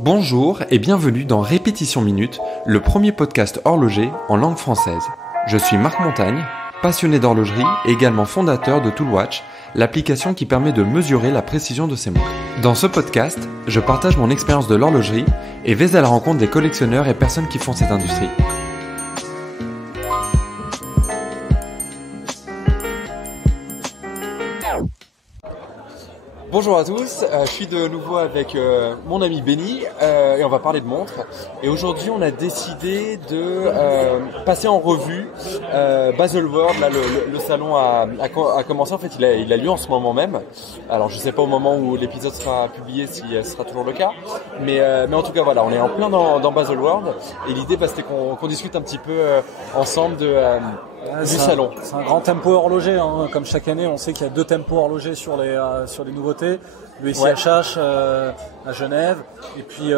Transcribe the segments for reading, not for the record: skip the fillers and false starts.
Bonjour et bienvenue dans Répétition Minute, le premier podcast horloger en langue française. Je suis Marc Montagne, passionné d'horlogerie et également fondateur de Toolwatch, l'application qui permet de mesurer la précision de ses montres. Dans ce podcast, je partage mon expérience de l'horlogerie et vais à la rencontre des collectionneurs et personnes qui font cette industrie. Bonjour à tous, je suis de nouveau avec mon ami Benny et on va parler de montres. Et aujourd'hui on a décidé de passer en revue Baselworld. Là, le salon a commencé, en fait il a lieu en ce moment même. Alors je sais pas au moment où l'épisode sera publié si ce sera toujours le cas, mais en tout cas voilà, on est en plein dans Baselworld et l'idée c'était qu'on discute un petit peu ensemble du salon. C'est un grand tempo horloger, hein. Comme chaque année, on sait qu'il y a 2 tempos horlogers sur les nouveautés. Le ICHH à Genève et puis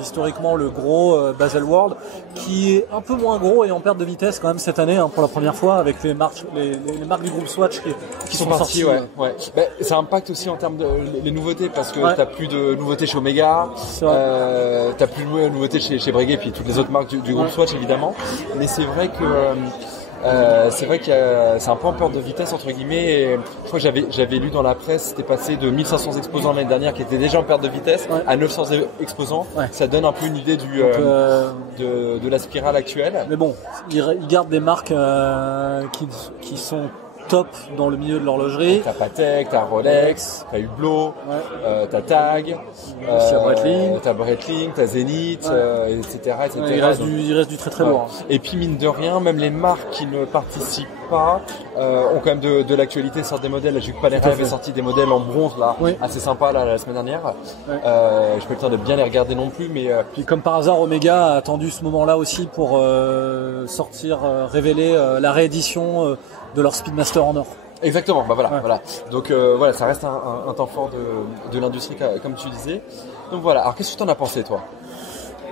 historiquement le gros Baselworld qui est un peu moins gros et en perte de vitesse quand même cette année, hein, pour la première fois avec les marques du groupe Swatch qui sont sorties. Ouais. Ça impacte aussi en termes de les nouveautés parce que t'as plus de nouveautés chez Omega, t'as plus de nouveautés chez Breguet et puis toutes les autres marques du groupe Swatch évidemment. Mais c'est vrai que c'est un peu en perte de vitesse entre guillemets et je crois que j'avais lu dans la presse, c'était passé de 1500 exposants l'année dernière qui étaient déjà en perte de vitesse à 900 exposants. Ça donne un peu une idée de la spirale actuelle. Mais bon, ils gardent des marques qui sont top dans le milieu de l'horlogerie. T'as Patek, t'as Rolex, t'as Hublot, t'as Tag, t'as Breitling, t'as Zenith, etc. Il reste du très très lourd. Et puis mine de rien, même les marques qui ne participent pas ont quand même de l'actualité, sortent des modèles. J'ai vu que Panerai avait sorti des modèles en bronze là, assez sympa là, la semaine dernière. J'ai pas eu le temps de bien les regarder non plus, mais puis comme par hasard, Omega a attendu ce moment-là aussi pour révéler la réédition de leur Speedmaster en or. Exactement, voilà. Donc ça reste un temps fort de l'industrie comme tu disais. Donc voilà, alors qu'est-ce que tu en as pensé toi ?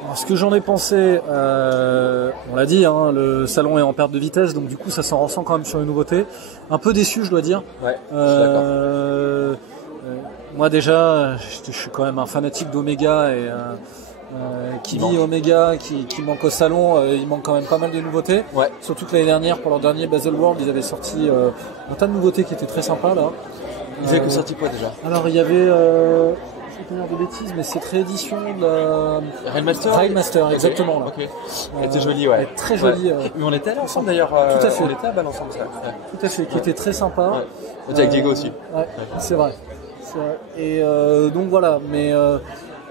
Alors, ce que j'en ai pensé, on l'a dit, hein, le salon est en perte de vitesse, donc du coup ça s'en ressent quand même sur les nouveautés. Un peu déçu, je dois dire. Ouais, je suis d'accord. Moi déjà, je suis quand même un fanatique d'Omega et qui vit Omega, qui manque au salon, il manque quand même pas mal de nouveautés. Ouais. Surtout que l'année dernière, pour leur dernier Baselworld, ils avaient sorti un tas de nouveautés qui étaient très sympas là. Ils avaient sorti quoi déjà ? Alors il y avait, je vais pas dire de bêtises, mais cette réédition de la Railmaster, exactement. Là. Ok. Elle était jolie, ouais. Elle est très jolie. Mais on était là ensemble d'ailleurs. Tout à fait. On était à Bâle ensemble, ça. Ouais. Tout à fait, qui était très sympa. Ouais. On était avec Diego aussi. Ouais, c'est vrai. Et donc voilà, mais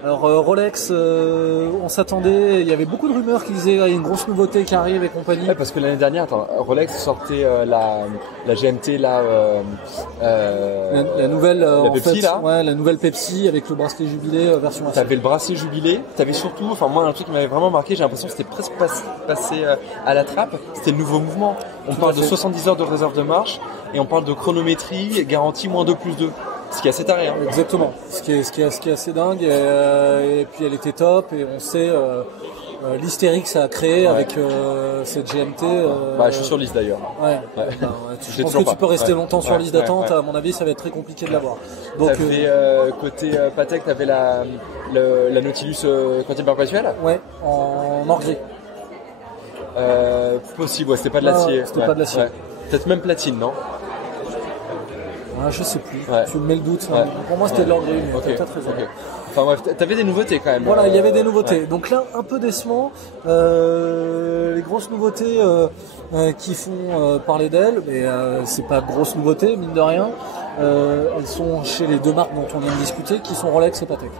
alors Rolex, on s'attendait, il y avait beaucoup de rumeurs qui disaient il y a une grosse nouveauté qui arrive et compagnie. Ouais, parce que l'année dernière, Rolex sortait la GMT là, la nouvelle la Pepsi là. Ouais, la nouvelle Pepsi avec le bracelet jubilé version acier. T'avais le bracelet jubilé, t'avais surtout, enfin moi un truc qui m'avait vraiment marqué, j'ai l'impression que c'était presque passé à la trappe, c'était le nouveau mouvement. On parle de 70 heures de réserve de marche et on parle de chronométrie, garantie -2+2. Ce qui est assez taré, hein. Exactement. Ce qui est assez dingue. Et puis elle était top et on sait l'hystérie que ça a créé avec cette GMT. Je suis sur liste d'ailleurs. Je pense que tu peux rester longtemps sur liste d'attente. À mon avis, ça va être très compliqué de l'avoir. Donc t'avais côté Patek, t'avais la Nautilus Quantum Perpetuel. Ouais, en or gris. Possible, c'était pas de l'acier. C'était pas de l'acier. Peut-être même platine, non ? Je sais plus, tu me mets le doute. Pour moi c'était de l'or gris, mais t'as peut-être raison. Okay. Enfin bref, t'avais des nouveautés quand même. Voilà, il y avait des nouveautés. Donc là, un peu décevant. Les grosses nouveautés qui font parler d'elles, mais c'est pas grosses nouveautés, mine de rien. Elles sont chez les 2 marques dont on vient de discuter, qui sont Rolex et Patek.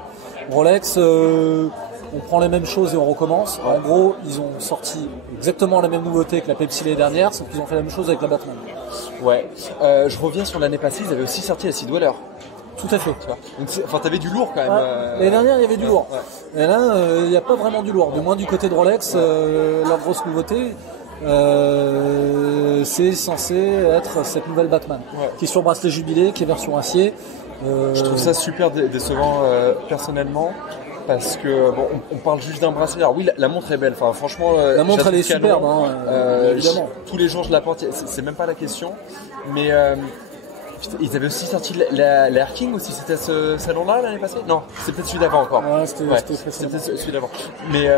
Rolex, on prend les mêmes choses et on recommence. En gros, ils ont sorti exactement la même nouveauté que la Pepsi l'année dernière, sauf qu'ils ont fait la même chose avec la Batman. Ouais. Je reviens sur l'année passée, ils avaient aussi sorti la Seedweller. Tout à fait. Donc, t'avais du lourd quand même. L'année dernière, il y avait du lourd. Et là, il n'y a pas vraiment du lourd. Du moins du côté de Rolex, leur grosse nouveauté, c'est censé être cette nouvelle Batman, qui est sur bracelet jubilé, qui est version acier. Je trouve ça super décevant personnellement. Parce que on parle juste d'un bracelet. Alors oui, la montre est belle. Enfin, franchement, la montre elle est superbe. Évidemment. Tous les jours je la porte. C'est même pas la question. Mais Putain, ils avaient aussi sorti l'Air King aussi, c'était ce salon-là l'année passée? Non, c'est peut-être celui d'avant encore. Ouais, c'était peut-être celui d'avant. Mais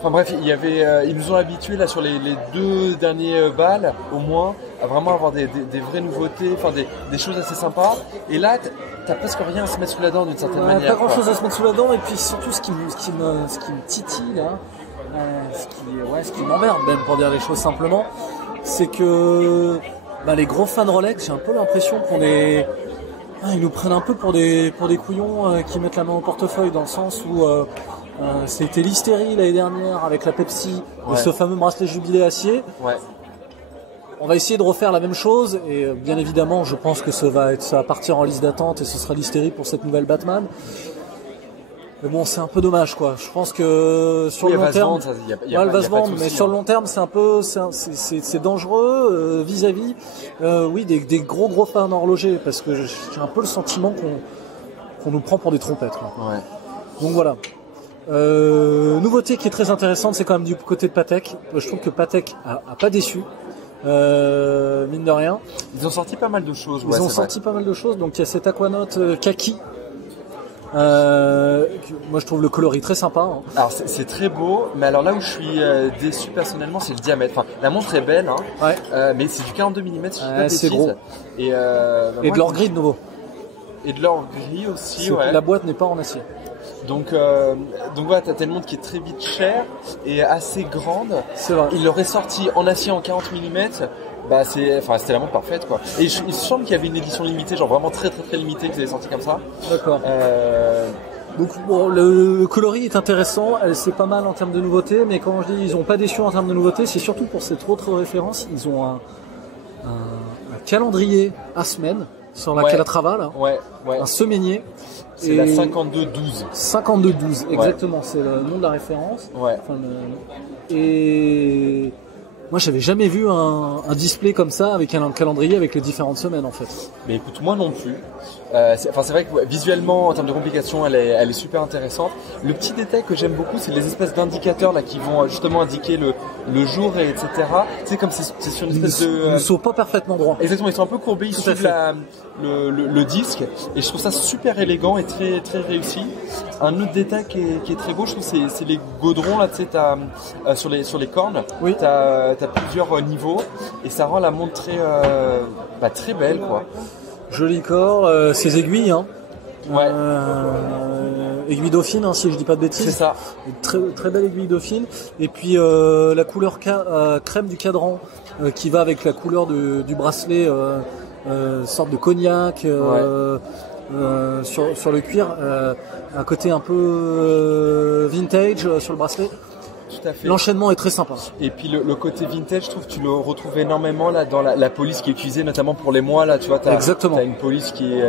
enfin bref, il y avait, ils nous ont habitués là sur les 2 derniers balles au moins à vraiment avoir des vraies nouveautés, enfin des choses assez sympas. Et là, t'as presque rien à se mettre sous la dent d'une certaine manière. Pas grand chose à se mettre sous la dent, et puis surtout ce qui me titille là, ce qui m'emmerde même pour dire les choses simplement, c'est que les gros fans de Rolex, j'ai un peu l'impression ils nous prennent un peu pour des couillons qui mettent la main au portefeuille, dans le sens où c'était l'hystérie l'année dernière avec la Pepsi et ce fameux bracelet jubilé acier. Ouais. On va essayer de refaire la même chose, et bien évidemment je pense que ça va partir en liste d'attente et ce sera l'hystérie pour cette nouvelle Batman. Mais bon, c'est un peu dommage quoi. Je pense que sur le long terme, elle va se vendre, mais sur le long terme, c'est un peu, c'est dangereux vis-à-vis, des gros fans horlogers, parce que j'ai un peu le sentiment qu'on nous prend pour des trompettes quoi. Ouais. Donc voilà. Nouveauté qui est très intéressante, c'est quand même du côté de Patek. Je trouve que Patek a pas déçu. Mine de rien. Ils ont sorti pas mal de choses. Pas mal de choses. Donc il y a cet Aquanaut kaki. Moi je trouve le coloris très sympa. Hein. Alors c'est très beau, mais alors là où je suis déçu personnellement, c'est le diamètre. Enfin, la montre est belle, hein, mais c'est du 42 mm, si je dis pas de bêtises. Gros. Et de l'or gris de nouveau. Et de l'or gris aussi, ouais. La boîte n'est pas en acier. Donc voilà, t'as une montre qui est très vite chère et assez grande. C'est vrai. Il l'aurait sorti en acier en 40 mm. C'était la montre parfaite quoi. Et il semble qu'il y avait une édition limitée, genre vraiment très limitée, qu'ils avaient sorti comme ça. D'accord. Donc bon, le coloris est intéressant, c'est pas mal en termes de nouveautés, mais quand je dis ils ont pas déçu en termes de nouveautés, c'est surtout pour cette autre référence. Ils ont un calendrier à semaine sur laquelle elle travaille, ouais. Un semainier. C'est la 52-12. 52-12, exactement, c'est le nom de la référence. Ouais. Et moi, j'avais jamais vu un display comme ça avec un calendrier avec les différentes semaines en fait. Mais écoute, moi non plus. C'est vrai que visuellement, en termes de complications, elle est super intéressante. Le petit détail que j'aime beaucoup, c'est les espèces d'indicateurs là qui vont justement indiquer le jour, etc. Tu sais, comme c'est sur une espèce de... Ils ne sont pas parfaitement droits. Exactement, ils sont un peu courbés, ils suivent le disque. Et je trouve ça super élégant et très réussi. Un autre détail qui est très beau, je trouve, c'est les godrons là, tu sais, sur les cornes. Oui. T'as plusieurs niveaux et ça rend la montre très belle quoi. Joli corps, ses aiguilles, hein. Ouais. Aiguille dauphine, hein, si je dis pas de bêtises. C'est ça. Une très belle aiguille dauphine. Et puis la couleur crème du cadran qui va avec la couleur du bracelet, sorte de cognac sur le cuir, un côté un peu vintage sur le bracelet. Tout à fait. L'enchaînement est très sympa. Et puis le côté vintage, je trouve que tu le retrouves énormément là dans la police qui est utilisée notamment pour les mois là, tu vois, Exactement. T'as une police qui est,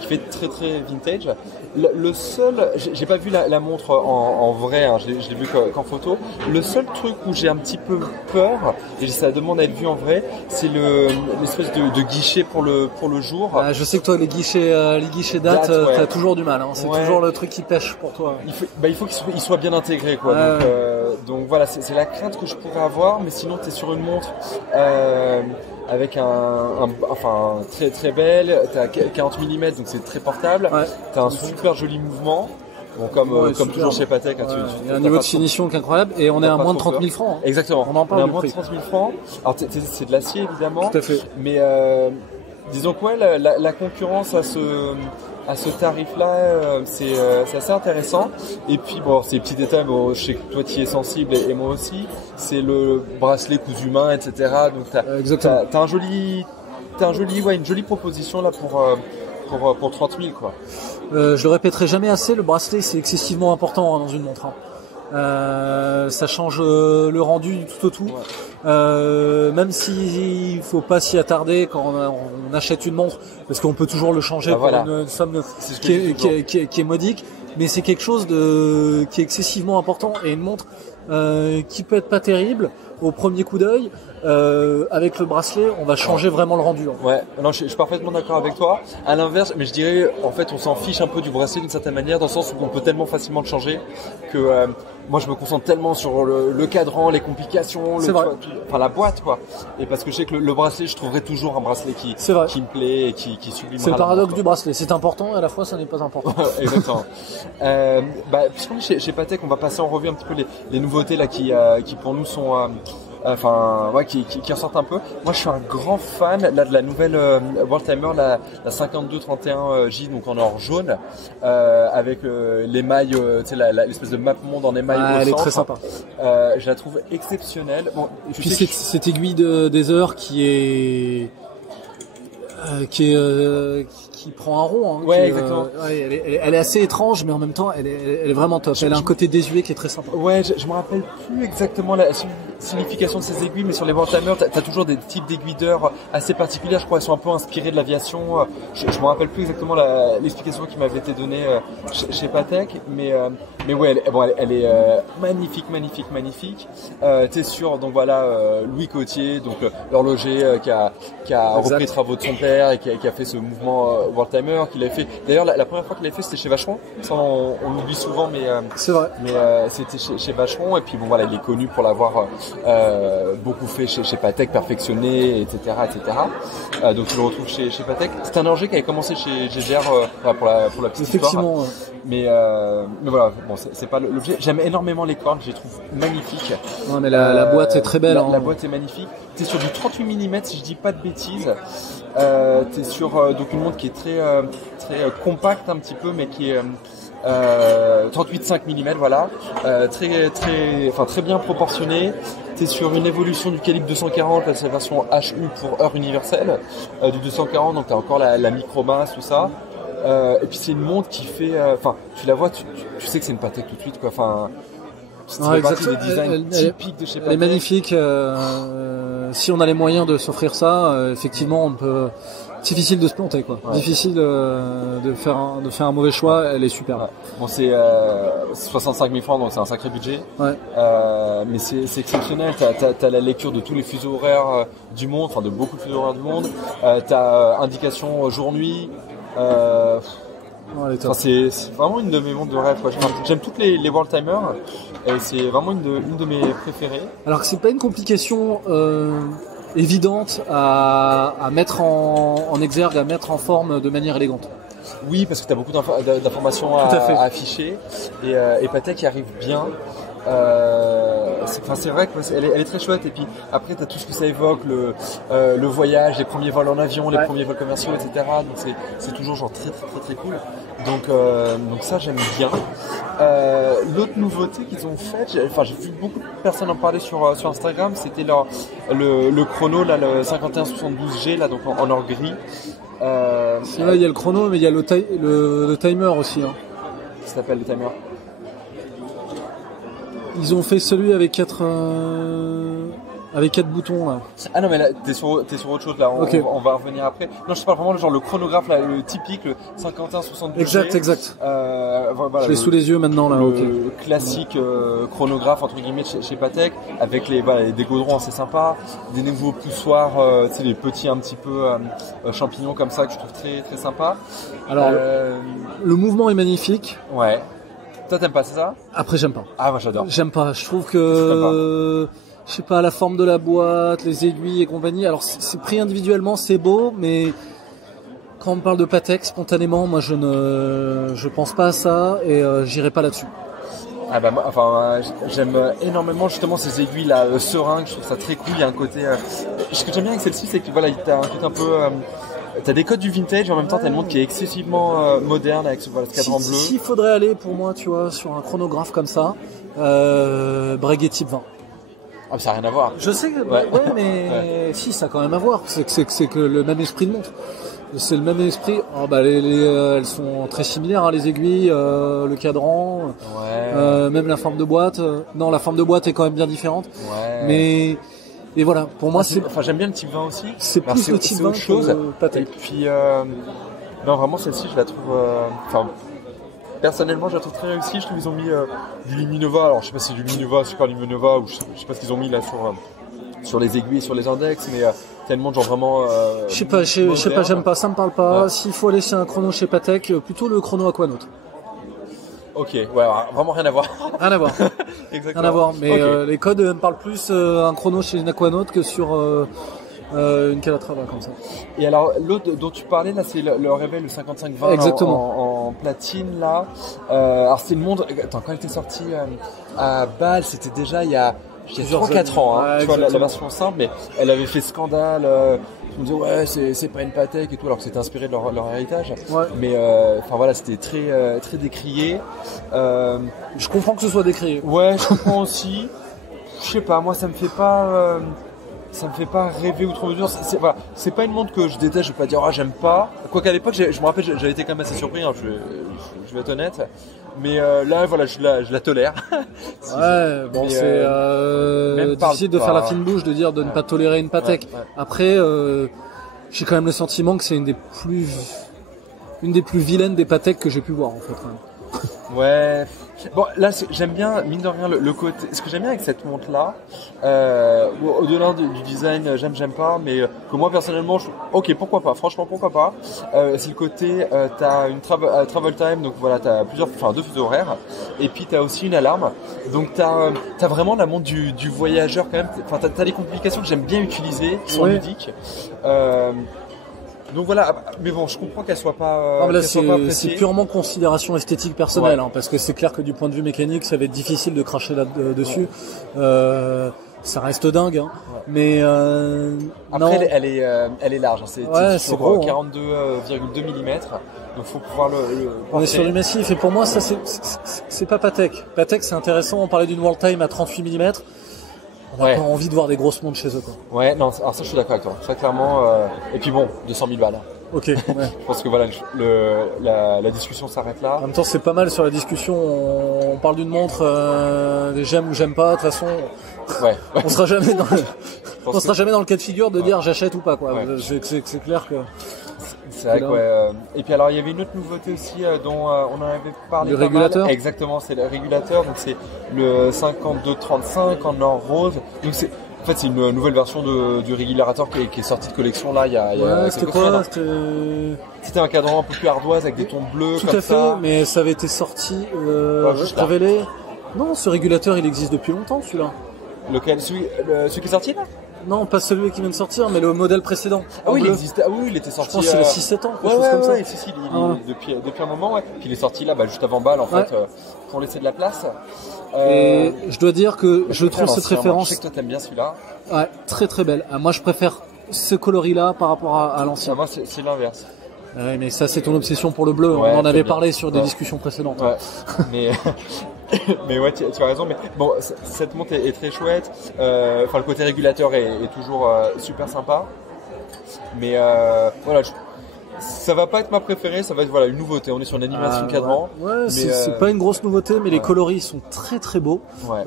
qui fait très vintage. Le seul, j'ai pas vu la montre en vrai, hein, je l'ai vu qu'en photo. Le seul truc où j'ai un petit peu peur, et ça demande à être vu en vrai, c'est l'espèce de guichet pour le jour. Je sais que toi les guichets dates, t'as toujours du mal, hein. C'est toujours le truc qui pêche pour toi. Il faut qu'il soit bien intégré quoi. Donc voilà, c'est la crainte que je pourrais avoir, mais sinon tu es sur une montre avec très belle, tu as 40 mm donc c'est très portable, tu as un super joli mouvement. Bon, comme toujours chez Patek, il y a un niveau de finition qui est incroyable et on est à moins de 30 000 francs. Hein. Exactement. On en parle à du moins prix. de 30 000 francs. Alors c'est de l'acier évidemment. Tout à fait. Mais disons que la concurrence à ce tarif-là, c'est assez intéressant. Et puis bon, ces petits détails, bon, je sais que toi tu y es sensible et moi aussi. C'est le bracelet cousu main, etc. Donc t'as une jolie proposition là pour 30 000 quoi. Je le répéterai jamais assez, le bracelet c'est excessivement important dans une montre. Hein. Ça change le rendu du tout au tout. Même s'il faut pas s'y attarder quand on achète une montre, parce qu'on peut toujours le changer pour une somme qui est modique, mais c'est quelque chose qui est excessivement important. Et une montre qui peut être pas terrible au premier coup d'œil. Avec le bracelet, on va changer vraiment le rendu. Ouais, non, je suis parfaitement d'accord avec toi. À l'inverse, mais je dirais, en fait, on s'en fiche un peu du bracelet d'une certaine manière, dans le sens où on peut tellement facilement le changer que moi, je me concentre tellement sur le cadran, les complications, la boîte, quoi. Et parce que je sais que le bracelet, je trouverai toujours un bracelet qui me plaît et qui sublimera. C'est le paradoxe du bracelet. C'est important et à la fois, ça n'est pas important. Exactement. Puisqu'on est chez Patek, on va passer en revue un petit peu les nouveautés là qui pour nous sont qui ressortent un peu. Moi, je suis un grand fan là de la nouvelle World Timer, la 5231J, donc en or jaune, avec l'émail, l'espèce de map monde en émail au centre. Elle est très sympa. Je la trouve exceptionnelle. Bon, et puis cette aiguille des heures qui prend un rond. Ouais, exactement. Elle est assez étrange, mais en même temps, elle est vraiment top. Elle a un côté désuet qui est très sympa. Ouais, je me rappelle plus exactement la signification de ces aiguilles, mais sur les World Timer, t'as toujours des types d'aiguilles d'heure assez particulières. Je crois qu'elles sont un peu inspirées de l'aviation. Je me rappelle plus exactement l'explication qui m'avait été donnée chez Patek, mais ouais, elle est magnifique. T'es sûr, donc voilà, Louis Cotier, donc l'horloger qui a repris les travaux de son père et qui a fait ce mouvement World Timer qu'il avait fait. D'ailleurs, la première fois qu'il l'avait fait, c'était chez Vacheron. Ça, on l'oublie souvent, mais c'est vrai. Mais c'était chez Vacheron. Et puis bon, voilà, il est connu pour l'avoir beaucoup fait chez Patek, perfectionné, etc. Donc tu le retrouves chez Patek. C'est un orger qui avait commencé chez GGR pour la petite effectivement, histoire. Mais voilà, bon, c'est pas l'objet. J'aime énormément les cornes, je les trouve magnifiques. Non, mais la boîte est très belle. La boîte est magnifique. T'es sur du 38 mm, si je dis pas de bêtises. T'es sur donc une montre qui est très compacte un petit peu, mais qui est 38,5 mm, voilà, très bien proportionné. T'es sur une évolution du calibre 240, là c'est la version HU pour heure universelle, du 240, donc t'as encore la micro-masse, tout ça. Et puis c'est une montre qui fait, tu la vois, tu sais que c'est une Patek tout de suite, quoi. C'est partie des designs typiques de chez Patek. Elle est magnifique. Si on a les moyens de s'offrir ça, effectivement, on peut. Difficile de se planter, quoi. Ouais. Difficile de faire un mauvais choix. Elle est super. Ouais. Bon, c'est 65 000 francs, donc c'est un sacré budget. Ouais. Mais c'est exceptionnel. T'as la lecture de tous les fuseaux horaires du monde, enfin de beaucoup de fuseaux horaires du monde. T'as indication jour-nuit. C'est vraiment une de mes montres de rêve, quoi. J'aime toutes les World Timer et c'est vraiment une de mes préférées. Alors que c'est pas une complication évidente à mettre en exergue, à mettre en forme de manière élégante. Oui, parce que tu as beaucoup d'informations à afficher et Patek y arrive bien. C'est vrai qu'elle est très chouette, et puis après tu as tout ce que ça évoque, le voyage, les premiers vols en avion, les premiers vols commerciaux, etc. Donc c'est toujours genre très cool. Donc ça j'aime bien. L'autre nouveauté qu'ils ont faite, j'ai vu beaucoup de personnes en parler sur Instagram, c'était le chrono là, le 5172G là, donc en or gris. Là il y a le chrono, mais il y a le timer aussi. Hein. Ça s'appelle le timer. Ils ont fait celui avec 4 boutons là. Ah non, mais là t'es sur autre chose là. On va revenir après. Non, je te parle vraiment le chronographe là, le typique, le 5172G. Exact. Voilà, je l'ai sous les yeux maintenant là. Le classique chronographe entre guillemets chez Patek, avec des gaudrons assez sympas, des nouveaux poussoirs, les petits un petit peu champignons comme ça que je trouve très très sympa. Alors le mouvement est magnifique. Ouais. Toi t'aimes pas, c'est ça? Après j'aime pas. Ah moi j'adore. J'aime pas. Je trouve que je sais pas, la forme de la boîte, les aiguilles et compagnie. Alors c'est pris individuellement, c'est beau, mais quand on me parle de Patek, spontanément, moi je pense pas à ça et j'irai pas là-dessus. Ah bah j'aime énormément justement ces aiguilles là seringues, je trouve ça très cool. Il y a un côté ce que j'aime bien avec celle-ci, c'est que voilà, t'as un côté un peu t'as des codes du vintage, en même temps t'as une montre qui est excessivement moderne avec ce cadran bleu. S'il faudrait aller pour moi, tu vois, sur un chronographe comme ça, Breguet type 20. Ah, ça n'a rien à voir. Je sais, mais si, ça a quand même à voir. C'est que le même esprit de montre. C'est le même esprit. Elles sont très similaires, hein, les aiguilles, le cadran, même la forme de boîte. Non, la forme de boîte est quand même bien différente. Ouais. Mais voilà, pour moi j'aime bien le type 20 aussi. C'est plus le type 20 que Patek. Et puis non, vraiment celle-ci je la trouve personnellement je la trouve très réussie. Je trouve qu'ils ont mis du Luminova, alors je sais pas si c'est du Luminova, Super Luminova, ou je sais pas ce qu'ils ont mis là sur les aiguilles, sur les index, mais tellement de gens vraiment je sais pas, j'aime pas, ça me parle pas. Ouais. S'il faut aller chez un chrono chez Patek, plutôt le chrono Aquanaut. Ok, ouais, vraiment rien à voir. Rien à voir. Exactement. Rien à voir, mais Okay. les codes me parlent plus un chrono chez une Aquanaut que sur une Calatrava comme ça. Et alors l'autre dont tu parlais là, c'est le Rebelle, le 5520 Exactement. en platine là. Alors c'est une montre. Attends, quand elle était sortie à Bâle, c'était déjà il y a 3-4 ans, hein, ouais, tu vois, la version simple, mais elle avait fait scandale. On me disait ouais, c'est pas une Patek et tout, alors que c'était inspiré de leur héritage. Ouais. Mais enfin voilà, c'était très décrié. Je comprends que ce soit décrié. Ouais, je comprends aussi. Je sais pas, moi ça me fait pas rêver outre mesure. C'est pas une montre que je déteste, je vais pas dire ah j'aime pas. Quoiqu'à l'époque, je me rappelle, j'avais été quand même assez surpris, hein, je vais être honnête. Mais là, voilà, je la tolère. Ouais, bon, mais, c'est difficile de faire la fine bouche, de dire de ne pas tolérer une Patek. Ouais. Après, j'ai quand même le sentiment que c'est une des plus vilaines des Patek que j'ai pu voir en fait. Quand même. Ouais. Bon, là, j'aime bien, mine de rien, le côté. Ce que j'aime bien avec cette montre-là, au-delà du design, j'aime pas, mais que moi personnellement, ok, pourquoi pas. Franchement, pourquoi pas. C'est le côté, t'as une travel time, donc voilà, t'as deux fuseaux horaires, et puis t'as aussi une alarme. Donc t'as vraiment la montre du voyageur quand même. Enfin, t'as les complications que j'aime bien utiliser, qui sont ludiques. Donc voilà, mais bon, je comprends qu'elle soit pas. Là, c'est purement considération esthétique personnelle, hein, parce que c'est clair que du point de vue mécanique, ça va être difficile de cracher là-dessus. Ça reste dingue, hein. Mais après, non. elle est large, hein, c'est gros, 42,2 mm. Donc faut pouvoir le on est sur du massif, et pour moi, ça c'est pas Patek. Patek, c'est intéressant. On parlait d'une World Time à 38 mm. On n'a pas envie de voir des grosses montres chez eux, quoi. Ouais, non, alors ça je suis d'accord avec toi. Très clairement. Et puis bon, 200 000 balles. Ok. Ouais. Je pense que voilà, la discussion s'arrête là. En même temps, c'est pas mal sur la discussion. On parle d'une montre, j'aime ou j'aime pas. De toute façon, on sera jamais dans le cas de figure de dire j'achète ou pas, quoi. Ouais. C'est clair que. C'est vrai que Et puis alors il y avait une autre nouveauté aussi dont on en avait parlé. Le régulateur. Exactement, c'est le régulateur. Donc c'est le 5235 en or rose. Donc c'est une nouvelle version du régulateur qui est sortie de collection là il y a c'était quoi? C'était un cadran un peu plus ardoise avec des tons bleus. Tout à fait, mais ça avait été sorti révélé. Non, ce régulateur il existe depuis longtemps, celui-là. Lequel? Celui qui est sorti là? Non, pas celui qui vient de sortir, mais le modèle précédent. Ah oui, il existait. Ah oui, il était sorti. Je pense que c'est 6-7 ans, quelque chose comme ça. Si, depuis un moment, ouais. Puis il est sorti là, juste avant Bâle, en fait, pour laisser de la place. Et je dois dire que je trouve cette référence. Je sais que toi t'aimes bien celui-là. Ouais, très très belle. Moi, je préfère ce coloris-là par rapport à l'ancien. Moi, c'est l'inverse. Ouais, mais ça, c'est ton obsession pour le bleu. On en avait parlé sur des discussions précédentes. Ouais. Mais ouais, tu as raison. Mais bon, cette montre est très chouette. Enfin, le côté régulateur est toujours super sympa. Mais voilà, ça va pas être ma préférée. Ça va être une nouveauté. On est sur une animation cadran. Ouais, c'est pas une grosse nouveauté, mais les coloris sont très très beaux. Ouais.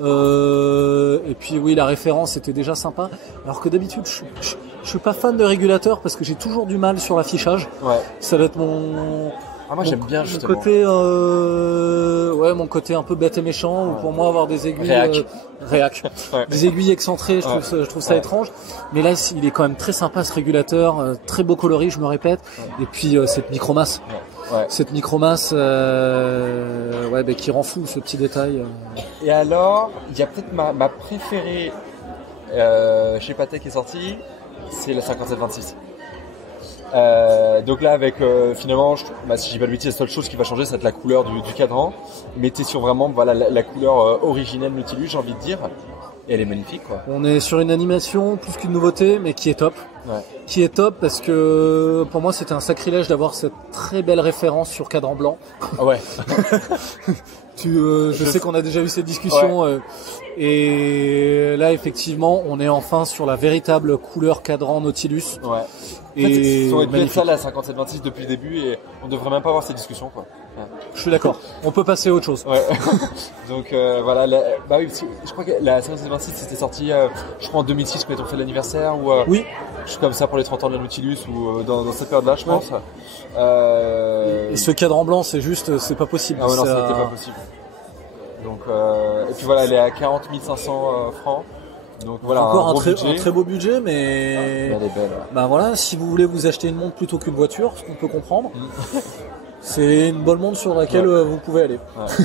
Et puis oui, la référence était déjà sympa. Alors que d'habitude, je suis pas fan de régulateur parce que j'ai toujours du mal sur l'affichage. Ouais. Ça va être moi j'aime bien justement. Mon côté un peu bête et méchant, ou pour moi avoir des aiguilles réac. Des aiguilles excentrées, je trouve ça étrange. Mais là, il est quand même très sympa ce régulateur, très beau coloris, je me répète. Et puis cette micromasse. Cette micromasse qui rend fou ce petit détail. Et alors, il y a peut-être ma préférée chez Patek qui est sortie, c'est la 5726. Donc là avec finalement si j'ai pas de bêtises, la seule chose qui va changer, ça va être la couleur du cadran, mais t'es sur vraiment la couleur originelle Nautilus, j'ai envie de dire, et elle est magnifique, quoi. On est sur une animation plus qu'une nouveauté, mais qui est top. Qui est top parce que pour moi c'était un sacrilège d'avoir cette très belle référence sur cadran blanc. Ouais. Je sais qu'on a déjà eu cette discussion et là effectivement on est enfin sur la véritable couleur cadran Nautilus. Ouais. Et ils ont été ça la 5726 depuis le début et on devrait même pas avoir cette discussion, quoi. Je suis d'accord. On peut passer à autre chose. Ouais. Donc voilà, bah oui, je crois que la série 26 c'était sorti, je crois en 2006 quand ils ont fait l'anniversaire ou Oui. je suis comme ça pour les 30 ans de la Nautilus ou dans cette période-là, je pense. Et ce cadran blanc, c'est juste, c'est pas possible. Ah ouais, non, c'était pas possible. Donc et puis voilà, elle est à 40 500 francs. Donc voilà, encore un budget. très beau budget, mais Elle est belle. Ouais. bah voilà, si vous voulez vous acheter une montre plutôt qu'une voiture, ce qu'on peut comprendre, c'est une bonne montre sur laquelle vous pouvez aller. Ouais.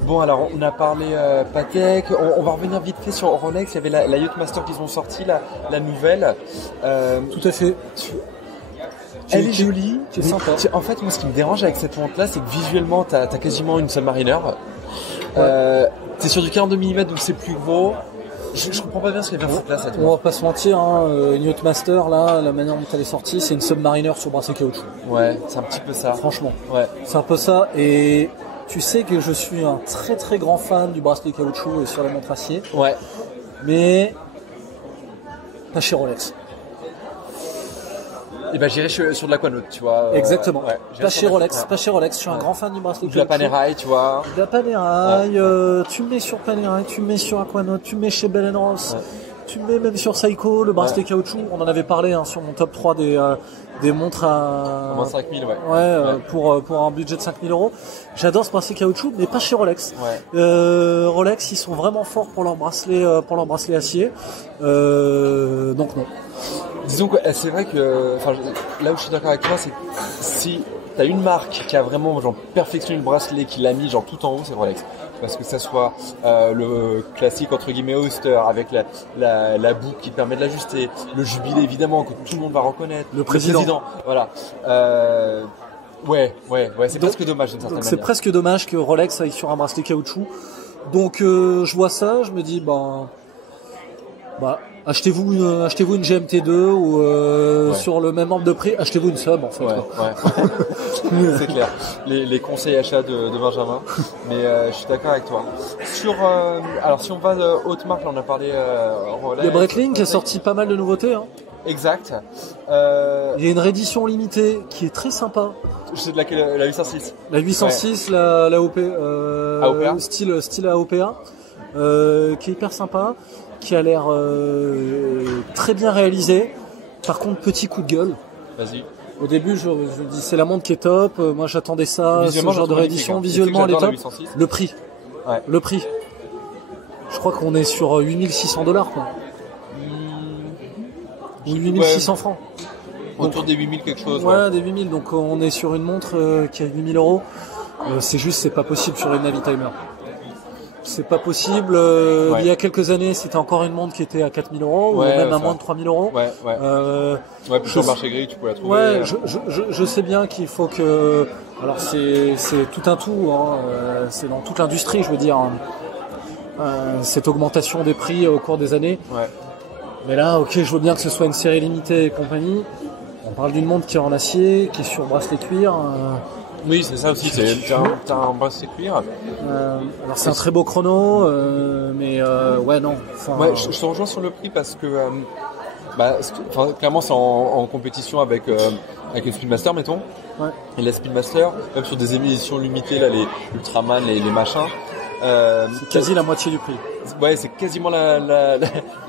Bon, alors on a parlé Patek, on va revenir vite fait sur Rolex. Il y avait la Yachtmaster qu'ils ont sorti, la nouvelle. Tout à fait. Elle est jolie, c'est sympa. En fait, moi, ce qui me dérange avec cette montre-là, c'est que visuellement, t'as quasiment une Submariner. T'es sur du 42 mm, donc c'est plus gros. Je comprends pas bien ce qu'elle vient foutre là, cette On montre. va pas se mentir, hein, une Yachtmaster, là, la manière dont elle est sortie, c'est une Submariner sur bracelet caoutchouc. Ouais, c'est un petit peu ça. Franchement. Ouais. C'est un peu ça. Et tu sais que je suis un très très grand fan du bracelet caoutchouc et sur la montre acier. Ouais. Mais pas chez Rolex. Et ben j'irai sur de l'Aquanaut, tu vois. Exactement. Ouais, pas chez Rolex. Pas chez Rolex. Je suis un grand fan du bracelet de la caoutchouc. Panerai, tu vois. De la Panerai, tu me mets sur Panerai, tu me mets sur Aquanaut, tu me mets chez Bell & Ross, tu me mets même sur Seiko, le bracelet caoutchouc. On en avait parlé hein, sur mon top 3 des montres à Moins 5000, ouais. pour un budget de 5000 €. J'adore ce bracelet caoutchouc, mais pas chez Rolex. Ouais. Rolex, ils sont vraiment forts pour leur bracelet acier. Donc non. Disons que c'est vrai que, enfin, là où je suis d'accord avec toi, c'est que si t'as une marque qui a vraiment genre perfectionné le bracelet, qui l'a mis genre tout en haut, c'est Rolex. Parce que ça soit le classique entre guillemets Oyster avec la boucle qui permet de l'ajuster, le jubilé évidemment que tout le monde va reconnaître, le président. Voilà. Ouais, c'est presque dommage d'une certaine manière. C'est presque dommage que Rolex aille sur un bracelet caoutchouc. Donc je vois ça, je me dis achetez-vous une GMT2 ou sur le même ordre de prix, achetez-vous une Sub en fait. Ouais. C'est clair. Les conseils achats de Benjamin. Mais je suis d'accord avec toi. Alors si on va haute marque, là on a parlé Rolex. Il y a Breitling qui a sorti pas mal de nouveautés. Hein. Exact. Il y a une réédition limitée qui est très sympa. Je sais de laquelle, la 806. La 806, la OP, AOPA. style AOPA, qui est hyper sympa, qui a l'air très bien réalisé. Par contre, petit coup de gueule. Vas-y. Au début, je dis c'est la montre qui est top. Moi, j'attendais ça, ce genre de réédition. Visuellement, elle est top. Le prix. Ouais. Le prix. Je crois qu'on est sur 8600 $, quoi. Ou 8600 francs. Autour des 8000 quelque chose. Ouais, des 8000. Donc, on est sur une montre qui a 8000 €. C'est pas possible sur une Navitimer. C'est pas possible. Il y a quelques années, c'était encore une montre qui était à 4000 € ou même à moins de 3000 €. Ouais, plus sur le marché gris, tu peux la trouver. Ouais, je sais bien qu'il faut que. Alors c'est tout un tout. Hein, c'est dans toute l'industrie, je veux dire. Cette augmentation des prix au cours des années. Ouais. Mais là, ok, je veux bien que ce soit une série limitée et compagnie. On parle d'une montre qui est en acier, qui est sur bracelet cuir. Oui, c'est ça aussi. T'as un bracelet cuir. Alors c'est un très beau chrono, mais ouais non. Ouais, je te rejoins sur le prix parce que clairement c'est en compétition avec une Speedmaster, mettons. Ouais. Et la Speedmaster, même sur des éditions limitées, là, les Ultraman, les machins. C'est quasi la moitié du prix. Ouais, c'est quasiment la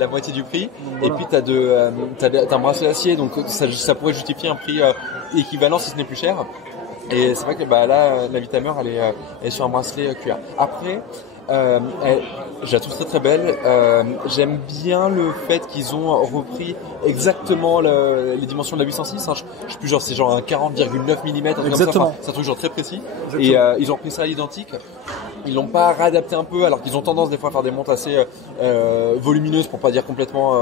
moitié du prix. Voilà. Et puis t'as un bracelet acier, donc ça pourrait justifier un prix équivalent si ce n'est plus cher. Et c'est vrai que là, la Vitamer, elle est sur un bracelet cuir. Après, je la trouve très très belle. J'aime bien le fait qu'ils ont repris exactement les dimensions de la 806. Hein. Je sais plus, genre c'est genre un 40,9 mm. Exactement. C'est un truc genre très précis. Exactement. Et ils ont repris ça à l'identique. Ils l'ont pas réadapté un peu, alors qu'ils ont tendance des fois à faire des montres assez volumineuses, pour pas dire complètement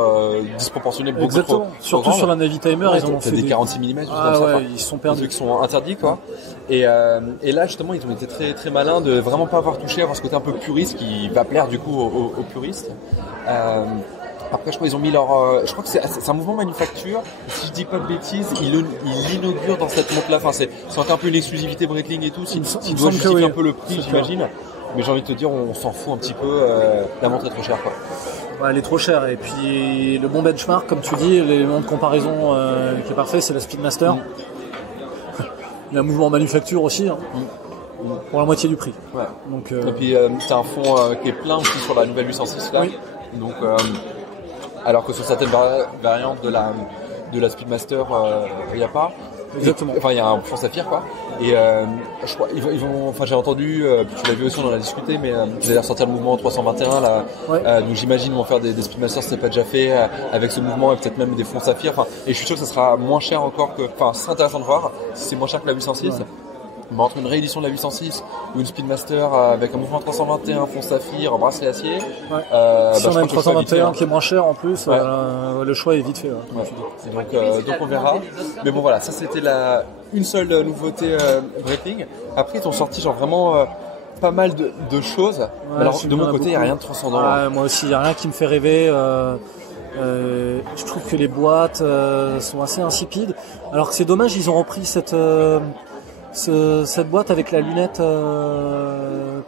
disproportionnées. Exactement. Surtout sur la Navitimer, ils ont fait des 46 mm. Ils sont perdus. Des trucs qui sont interdits, quoi. Et là, justement, ils ont été très très malins de vraiment pas avoir touché, avoir ce côté un peu puriste qui va plaire du coup aux puristes. Après, je crois qu'ils ont mis je crois que c'est un mouvement manufacture. Si je dis pas de bêtises, ils l'inaugurent dans cette montre-là. Enfin, c'est un peu une exclusivité Breitling et tout. S'ils doivent justifier un peu le prix, j'imagine. Mais j'ai envie de te dire, on s'en fout un petit peu. La montre est trop chère, quoi. Ouais, elle est trop chère. Et puis, le bon benchmark, comme tu dis, l'élément de comparaison qui est parfait, c'est la Speedmaster. Il y a un mouvement manufacture aussi. Hein. pour la moitié du prix. Ouais. Donc, Et puis t'as un fond qui est plein aussi sur la nouvelle 806 là. Oui. Donc alors que sur certaines variantes de la Speedmaster, il n'y a pas. Exactement. Enfin, il y a un fond saphir quoi. Et je crois ils vont. Enfin, j'ai entendu, puis tu l'as vu aussi, on en a discuté, mais ils allaient ressortir le mouvement 321 là. Ouais. Donc j'imagine ils vont faire des Speedmasters, c'est pas déjà fait avec ce mouvement et peut-être même des fonds saphir. Enfin, et je suis sûr que ça sera moins cher encore que. Enfin, c'est intéressant de voir si c'est moins cher que la 806. Ouais. Mais entre une réédition de la 806 ou une Speedmaster avec un mouvement 321, fond saphir, bracelet acier. Ouais. je Si on a crois une que le choix est vite fait, 321 hein. qui est moins cher en plus, Ouais. le choix est vite fait. Ouais. Ouais. Donc on verra. Mais bon voilà, ça c'était une seule nouveauté Breitling. Après ils ont sorti genre vraiment pas mal de choses. Ouais, Mais alors j'ai de vu, mon il y en a côté il n'y a beaucoup. rien de transcendant. Ouais, moi aussi, il n'y a rien qui me fait rêver. Je trouve que les boîtes sont assez insipides. Alors que c'est dommage, ils ont repris cette boîte avec la lunette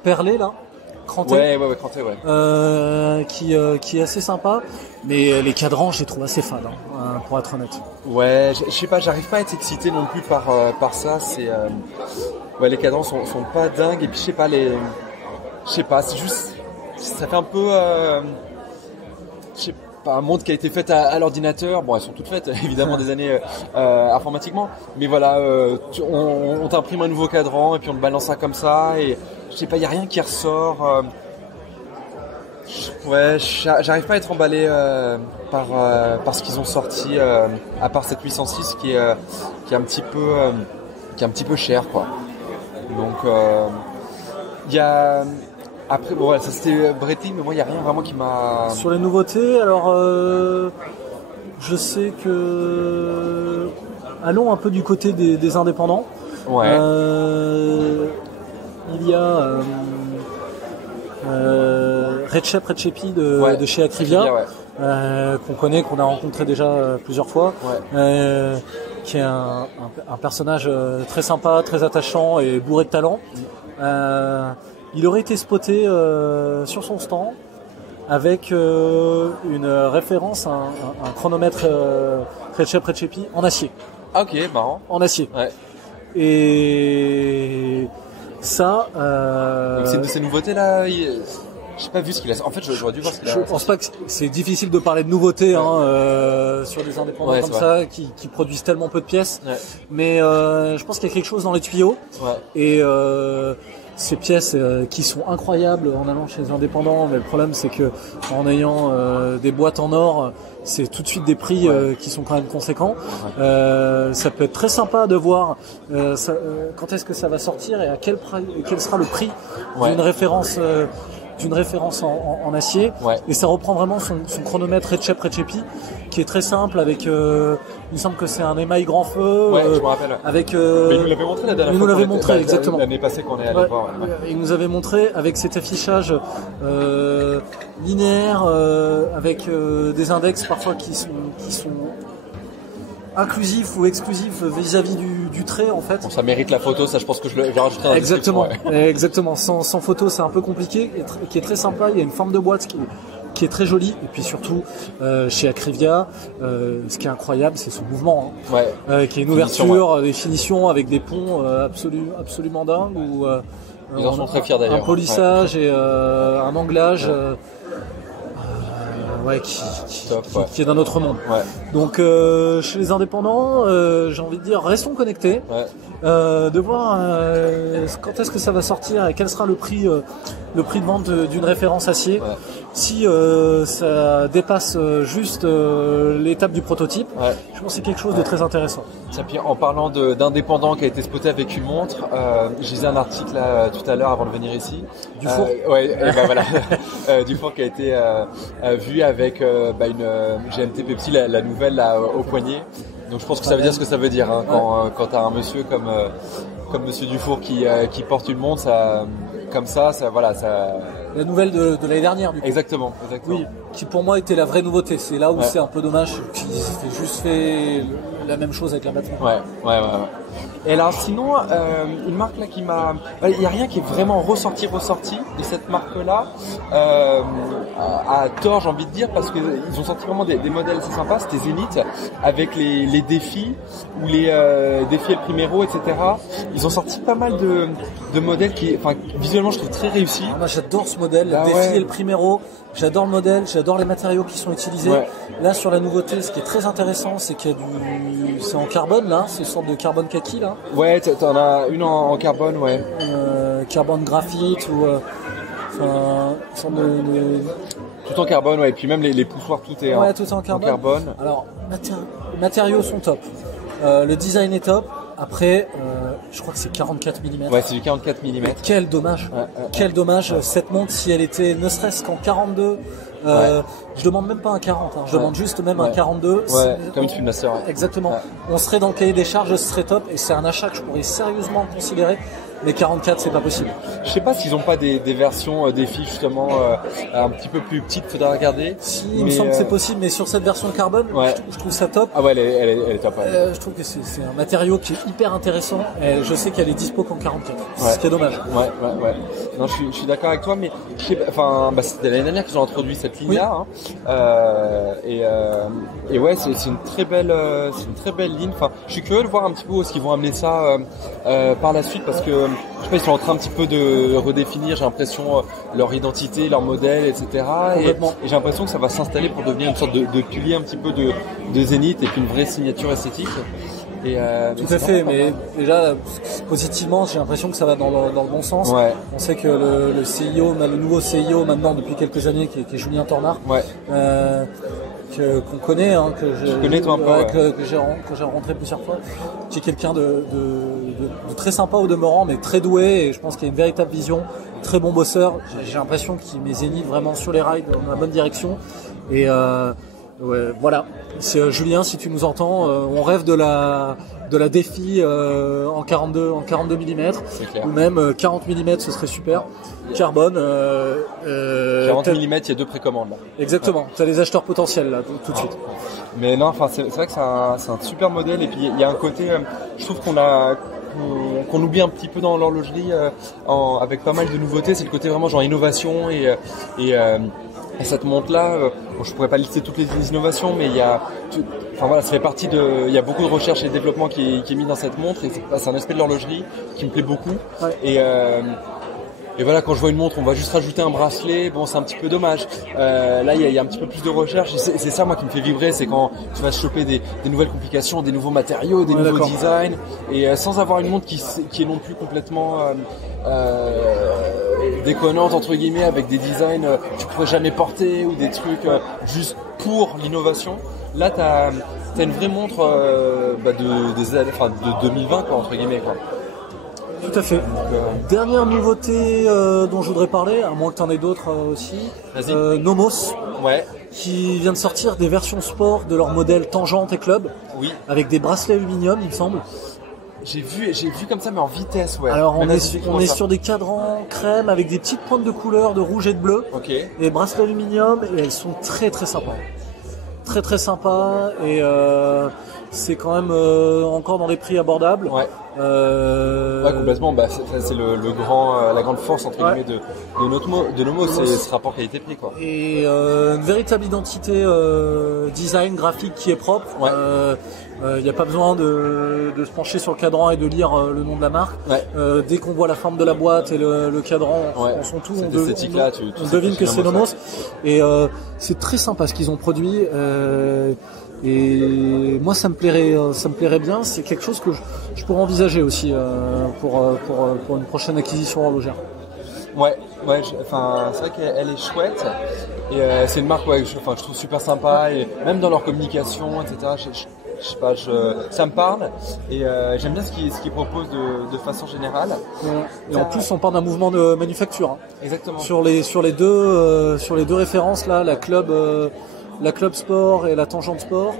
perlée là, crantée. Ouais, cranté, ouais. Qui est assez sympa, mais les cadrans je les trouve assez fades, pour être honnête. Ouais, je sais pas, j'arrive pas à être excité non plus par ça. C'est ouais, les cadrans sont pas dingues et puis je sais pas, c'est juste ça fait un peu je sais pas, un monde qui a été fait à l'ordinateur. Bon, elles sont toutes faites évidemment des années informatiquement, mais voilà, on t'imprime un nouveau cadran et puis on te balance ça comme ça et je sais pas, il y a rien qui ressort. Ouais, j'arrive pas à être emballé par ce qu'ils ont sorti, à part cette 806 qui est un petit peu cher quoi. Donc il y a après bon voilà, ça c'était Breitling, mais moi il y a rien vraiment qui m'a. Sur les nouveautés, alors je sais que allons un peu du côté des indépendants. Ouais. Il y a Recepi de chez Acrivia, ouais. qu'on connaît, qu'on a rencontré déjà plusieurs fois, Ouais. qui est un personnage très sympa, très attachant et bourré de talent. Il aurait été spoté sur son stand avec une référence, un chronomètre Recepi en acier. Ah ok, marrant. En acier. Ouais. Et ça... Donc c'est de ces nouveautés là, j'ai pas vu ce qu'il a. En fait, j'aurais dû voir ce qu'il a. Je pense pas que c'est difficile de parler de nouveautés sur des indépendants comme ça qui produisent tellement peu de pièces. Ouais. Mais je pense qu'il y a quelque chose dans les tuyaux. Ouais. Et ces pièces qui sont incroyables en allant chez les indépendants, mais le problème c'est que en ayant des boîtes en or, c'est tout de suite des prix qui sont quand même conséquents. Ça peut être très sympa de voir quand est-ce que ça va sortir et à quel sera le prix d'une référence en acier. Ouais. Et ça reprend vraiment son chronomètre Recepi qui est très simple avec il me semble que c'est un émail grand feu je me rappelle. Avec mais il nous l'avait montré la dernière fois. Il nous l'avait montré exactement. L'année passée qu'on est allé voir. Il nous avait montré avec cet affichage linéaire avec des index parfois qui sont inclusif ou exclusif vis-à-vis du trait en fait. Bon, ça mérite la photo, ça je pense que je le rajouterai dans la Exactement, exactement. Sans photo c'est un peu compliqué, qui est très sympa. Il y a une forme de boîte qui est très jolie et puis surtout chez Acrivia, ce qui est incroyable c'est son mouvement, qui est une ouverture, des finitions avec des ponts absolument dingues où ils en sont très fiers d'ailleurs. Un polissage et un anglage. Qui est d'un autre monde. Ouais. Donc chez les indépendants, j'ai envie de dire restons connectés, de voir quand est-ce que ça va sortir et quel sera le prix de vente d'une référence acier. Ouais. Si ça dépasse juste l'étape du prototype, je pense que c'est quelque chose de très intéressant. Tiens, puis en parlant d'indépendant qui a été spoté avec une montre, je lisais un article là, tout à l'heure avant de venir ici. Dufour. Voilà. Dufour qui a été vu avec une GMT Pepsi, la nouvelle là, au poignet. Donc je pense que ça veut dire ce que ça veut dire quand tu as un monsieur comme monsieur Dufour qui porte une montre, comme ça voilà, ça. La nouvelle de l'année dernière du coup. Exactement. Oui, qui pour moi était la vraie nouveauté. C'est là où c'est un peu dommage qu'ils aient juste fait la même chose avec la batterie. Ouais. Et alors sinon, une marque là qui m'a... Il n'y a rien qui est vraiment ressorti de cette marque-là, à tort j'ai envie de dire, parce qu'ils ont sorti vraiment des modèles assez sympas, c'était Zenith, avec les défis, ou les défis El Primero, etc. Ils ont sorti pas mal de modèles qui, enfin, visuellement je trouve très réussis. Moi j'adore ce modèle, le défi El Primero, j'adore le modèle, j'adore les matériaux qui sont utilisés. Ouais. Là sur la nouveauté, ce qui est très intéressant, c'est qu'il y a c'est en carbone là, c'est une sorte de carbone kaki là. Ouais, t'en as une en carbone, ouais. Carbone graphite ou enfin, sorte de... Tout en carbone, ouais. Et puis même les poussoirs, tout est tout en carbone. Alors les matériaux sont top, le design est top. Après, je crois que c'est 44 mm. Ouais, c'est du 44 mm. Quel dommage. Quel dommage. Cette montre, si elle était ne serait-ce qu'en 42, je demande même pas un 40, hein. Je demande juste même un 42. Ouais, comme une Speedmaster. Exactement. Ouais. On serait dans le cahier des charges, ce serait top. Et c'est un achat que je pourrais sérieusement considérer. Mais 44, c'est pas possible. Je sais pas s'ils ont pas des versions défis justement un petit peu plus petites, faudra regarder. Si, il me semble que c'est possible, mais sur cette version carbone, je trouve ça top. Ah ouais, elle est top. Ouais. Je trouve que c'est un matériau qui est hyper intéressant. Et je sais qu'elle est dispo qu'en 44, ce qui est dommage. Ouais. Non, je suis d'accord avec toi, mais c'était l'année dernière qu'ils ont introduit cette ligne-là. Oui. Et ouais, c'est une très belle ligne. Enfin, je suis curieux de voir un petit peu où est-ce qu'ils vont amener ça par la suite, parce que je sais pas, ils sont en train un petit peu de redéfinir, j'ai l'impression, leur identité, leur modèle, etc. Et j'ai l'impression que ça va s'installer pour devenir une sorte de pilier un petit peu de Zenith et puis une vraie signature esthétique. Tout à fait, mais déjà positivement, j'ai l'impression que ça va dans le bon sens. Ouais. On sait que le CIO, le nouveau CIO maintenant depuis quelques années, qui est Julien Tornard, qu'on connaît, hein, que j'ai rencontré plusieurs fois, qui est quelqu'un de très sympa au demeurant, mais très doué, et je pense qu'il a une véritable vision, très bon bosseur. J'ai l'impression qu'il met Zenith vraiment sur les rails dans la bonne direction. Et voilà, c'est Julien, si tu nous entends, on rêve de la défi en 42 mm, ou même 40 mm, ce serait super. Carbone. 40 mm, il y a 2 précommandes là. Exactement. T'as les acheteurs potentiels là tout de suite. Mais non, enfin c'est vrai que c'est un super modèle, et puis il y a un côté, je trouve qu'on oublie un petit peu dans l'horlogerie avec pas mal de nouveautés, c'est le côté vraiment genre innovation et cette montre là, je pourrais pas lister toutes les innovations, mais ça fait partie il y a beaucoup de recherche et de développement qui est mis dans cette montre, et c'est un aspect de l'horlogerie qui me plaît beaucoup. Ouais. Et voilà, quand je vois une montre, on va juste rajouter un bracelet, bon, c'est un petit peu dommage. Là, il y a un petit peu plus de recherche, et c'est ça, moi, qui me fait vibrer, c'est quand tu vas choper des nouvelles complications, des nouveaux matériaux, des nouveaux designs, et sans avoir une montre qui est non plus complètement déconnante, entre guillemets, avec des designs que tu pourrais jamais porter, ou des trucs juste pour l'innovation. Là, t'as une vraie montre de 2020, quoi, entre guillemets, quoi. Tout à fait. Dernière nouveauté dont je voudrais parler, à moins que tu en aies d'autres aussi, Nomos, qui vient de sortir des versions sport de leur modèle Tangente et Club, avec des bracelets aluminium, il me semble. J'ai vu comme ça, mais en vitesse, ouais. Alors on est sur des cadrans crème avec des petites pointes de couleur de rouge et de bleu, et bracelets aluminium, et elles sont très très sympas. Très très sympas, et c'est quand même encore dans les prix abordables. Ouais, complètement. C'est la grande force, entre guillemets, de Nomos, c'est ce rapport qualité-prix, quoi. Et une véritable identité design graphique qui est propre. Il n'y a pas besoin de se pencher sur le cadran et de lire le nom de la marque. Dès qu'on voit la forme de la boîte et le cadran en son tout, on devine que c'est Nomos. Et c'est très sympa ce qu'ils ont produit. Et moi, ça me plairait bien. C'est quelque chose que je pourrais envisager aussi pour une prochaine acquisition horlogère. C'est vrai qu'elle est chouette, et c'est une marque je trouve super sympa, et même dans leur communication, etc. Je sais pas, ça me parle, et j'aime bien ce qu'ils proposent de façon générale. Et en plus, on parle d'un mouvement de manufacture. Hein. Exactement. Sur les deux références là, la Club Sport et la Tangente Sport,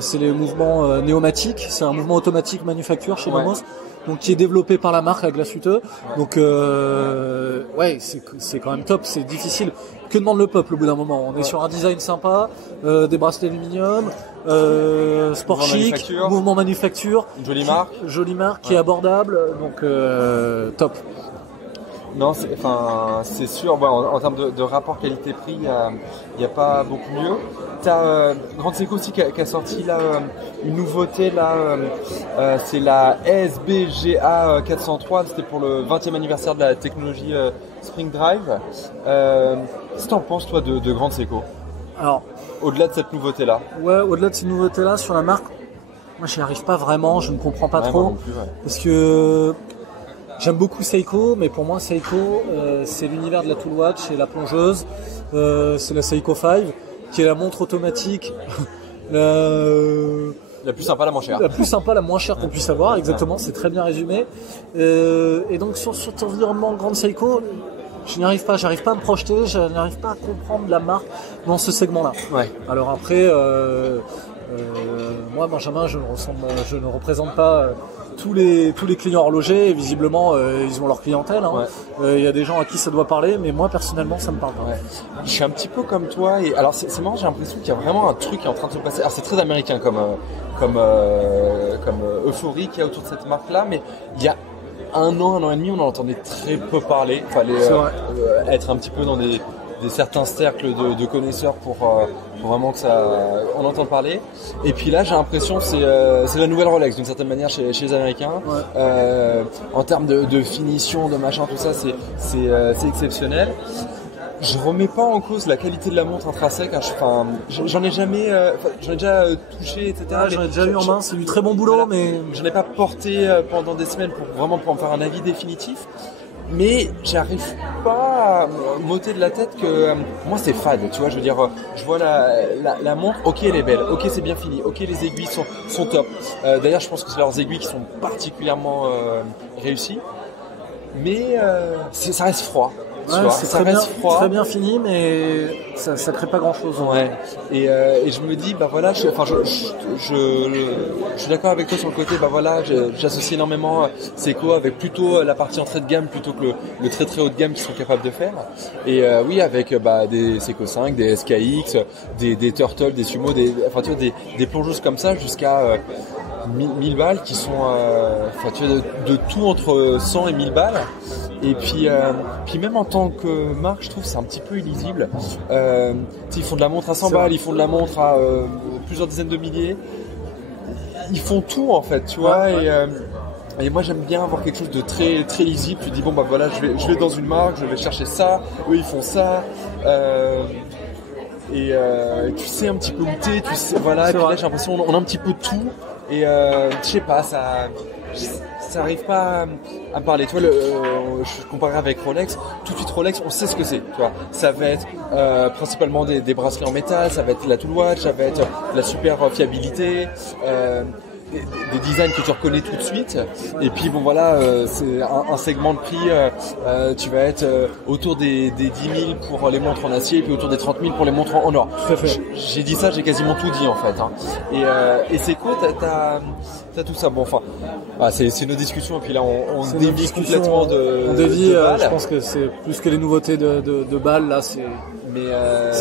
c'est les mouvements néomatiques. C'est un mouvement automatique manufacture chez Nomos. donc qui est développé par la marque à Glashütte. Donc ouais, c'est quand même top. C'est difficile. Que demande le peuple au bout d'un moment? On est sur un design sympa, des bracelets aluminium, sport chic, mouvement manufacture, une jolie marque qui est abordable, donc top. Non, c'est sûr. Bon, en termes de rapport qualité-prix, il y a pas beaucoup mieux. T'as Grand Seiko aussi qui a sorti là une nouveauté là. C'est la SBGA 403. C'était pour le 20e anniversaire de la technologie Spring Drive. Qu'est-ce que t'en penses toi de Grand Seiko? Alors, au-delà de cette nouveauté là. Ouais, au-delà de cette nouveauté là sur la marque, moi j'y arrive pas vraiment. Je ne comprends pas trop non plus, parce que j'aime beaucoup Seiko, mais pour moi Seiko c'est l'univers de la Tool Watch et la plongeuse. C'est la Seiko 5 qui est la montre automatique la plus sympa, la moins chère. La plus sympa, la moins chère qu'on puisse avoir, exactement, c'est très bien résumé. Et donc sur cet environnement Grand Seiko, j'arrive pas à me projeter, je n'arrive pas à comprendre la marque dans ce segment-là. Ouais. Alors après, moi Benjamin, je ne représente pas tous les clients horlogers, et visiblement ils ont leur clientèle. Il y a des gens à qui ça doit parler, mais moi personnellement ça me parle pas. Ouais. Je suis un petit peu comme toi, et alors c'est marrant, j'ai l'impression qu'il y a vraiment un truc qui est en train de se passer. Alors c'est très américain comme euphorie qu'il y a autour de cette marque-là, mais il y a un an et demi, on en entendait très peu parler. Il fallait être un petit peu dans des certains cercles de connaisseurs pour vraiment que on entende parler. Et puis là, j'ai l'impression que c'est la nouvelle Rolex d'une certaine manière chez les Américains. Ouais. En termes de finition, de machin, tout ça, c'est exceptionnel. Je remets pas en cause la qualité de la montre intrinsèque. J'en ai déjà touché, etc. J'en ai déjà eu en main. C'est du très bon boulot, mais j'en ai pas porté pendant des semaines pour me faire un avis définitif. Mais j'arrive pas à m'ôter de la tête que moi c'est fade, tu vois, je veux dire, je vois la montre, ok elle est belle, ok c'est bien fini, ok les aiguilles sont top. D'ailleurs je pense que c'est leurs aiguilles qui sont particulièrement réussies, mais ça reste froid. Ouais, c'est très bien fini, mais ça crée pas grand chose. Ouais. Et je me dis, bah voilà, je suis d'accord avec toi sur le côté, bah voilà, j'associe énormément Seiko avec plutôt la partie entrée de gamme plutôt que le très très haut de gamme qu'ils sont capables de faire. Et oui, avec des Seiko 5, des SKX, des Turtle, des Sumo, tu vois, des plongeuses comme ça jusqu'à 1000 balles qui sont tu vois, de tout entre 100 et 1000 balles. Et puis même en tant que marque, je trouve que c'est un petit peu illisible. Ils font de la montre à 100 balles, ils font de la montre à plusieurs dizaines de milliers. Ils font tout en fait, tu vois. Et moi j'aime bien avoir quelque chose de très très lisible. Tu dis bon bah voilà, je vais dans une marque, je vais chercher ça. Eux ils font ça. Et tu sais un petit peu où t'es, tu sais voilà. Et puis là j'ai l'impression on a un petit peu tout. Et je sais pas, ça arrive pas à me parler. Tu vois, je comparerai avec Rolex. Tout de suite, Rolex, on sait ce que c'est. Tu vois, ça va être principalement des bracelets en métal, ça va être la Tool Watch, ça va être la super fiabilité, des designs que tu reconnais tout de suite. Et puis bon voilà, c'est un segment de prix. Tu vas être autour des 10 000 pour les montres en acier, et puis autour des 30 000 pour les montres en or. J'ai dit ça, j'ai quasiment tout dit en fait. Et c'est cool, t'as tout ça. Bon, enfin, c'est une autre discussion. Et puis là, on dévie complètement on dévie. Je pense que c'est plus que les nouveautés de balles. Là, c'est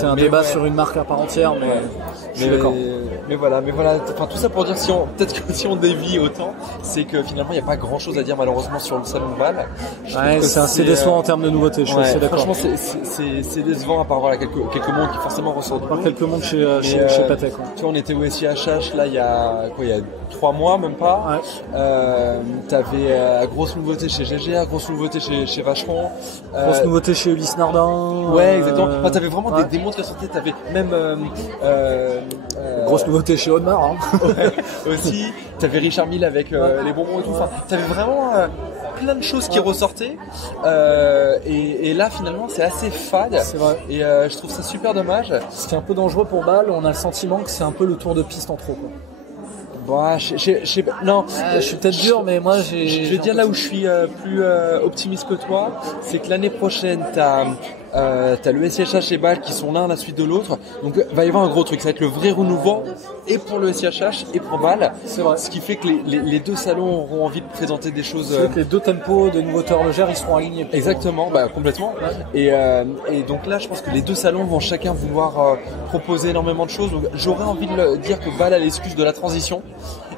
un débat sur une marque à part entière, mais je suis d'accord. Mais voilà. Enfin, tout ça pour dire peut-être que si on dévie autant, c'est que finalement, il n'y a pas grand-chose à dire malheureusement sur le salon de Bâle. Ouais, c'est assez décevant en termes de nouveautés. Je suis assez d'accord. Franchement, c'est décevant à part voilà quelques montres qui forcément ressortent. Par quelques montres chez Patek. Tu vois, on était au SIHH là il y a 3 mois même pas. Ouais. T'avais grosse nouveauté chez GGA, grosse nouveauté chez Vacheron. Grosse nouveauté chez Ulysse Nardin. Ouais, exactement. Enfin, t'avais vraiment des montres qui sortaient. T'avais même grosse nouveauté chez Audemars. Ouais, aussi. T'avais Richard Mille avec les bonbons et tout. Enfin, t'avais vraiment plein de choses qui ressortaient. Et là, finalement, c'est assez fade. C'est vrai. Et je trouve ça super dommage. Ce qui est un peu dangereux pour Bâle, on a le sentiment que c'est un peu le tour de piste en trop, quoi. Bah, non, je suis peut-être dur, mais moi je vais dire là où je suis plus optimiste que toi, c'est que l'année prochaine t'as t'as le SIHH et Bâle qui sont l'un à la suite de l'autre. Donc va y avoir un gros truc, ça va être le vrai renouveau et pour le SIHH et pour Bâle. C'est vrai. Ce qui fait que les deux salons auront envie de présenter des choses. C'est que les deux tempos de nouveautés horlogères, ils seront alignés. Exactement, complètement. Et donc là, je pense que les deux salons vont chacun vouloir proposer énormément de choses. Donc j'aurais envie de dire que Bâle a l'excuse de la transition.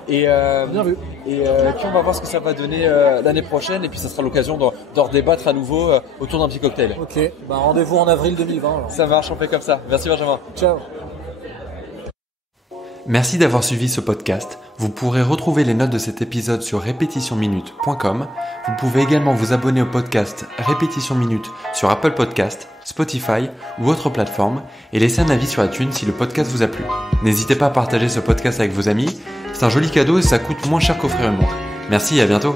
Et, Bien vu. Et puis on va voir ce que ça va donner l'année prochaine. Et puis ça sera l'occasion d'en redébattre à nouveau autour d'un petit cocktail. Ok, rendez-vous en avril 2020. Alors. Ça marche, on fait comme ça. Merci Benjamin. Ciao. Merci d'avoir suivi ce podcast. Vous pourrez retrouver les notes de cet épisode sur répétitionminute.com. Vous pouvez également vous abonner au podcast Répétition Minute sur Apple Podcast, Spotify ou autre plateforme et laisser un avis sur iTunes si le podcast vous a plu. N'hésitez pas à partager ce podcast avec vos amis. C'est un joli cadeau et ça coûte moins cher qu'offrir une montre. Merci et à bientôt.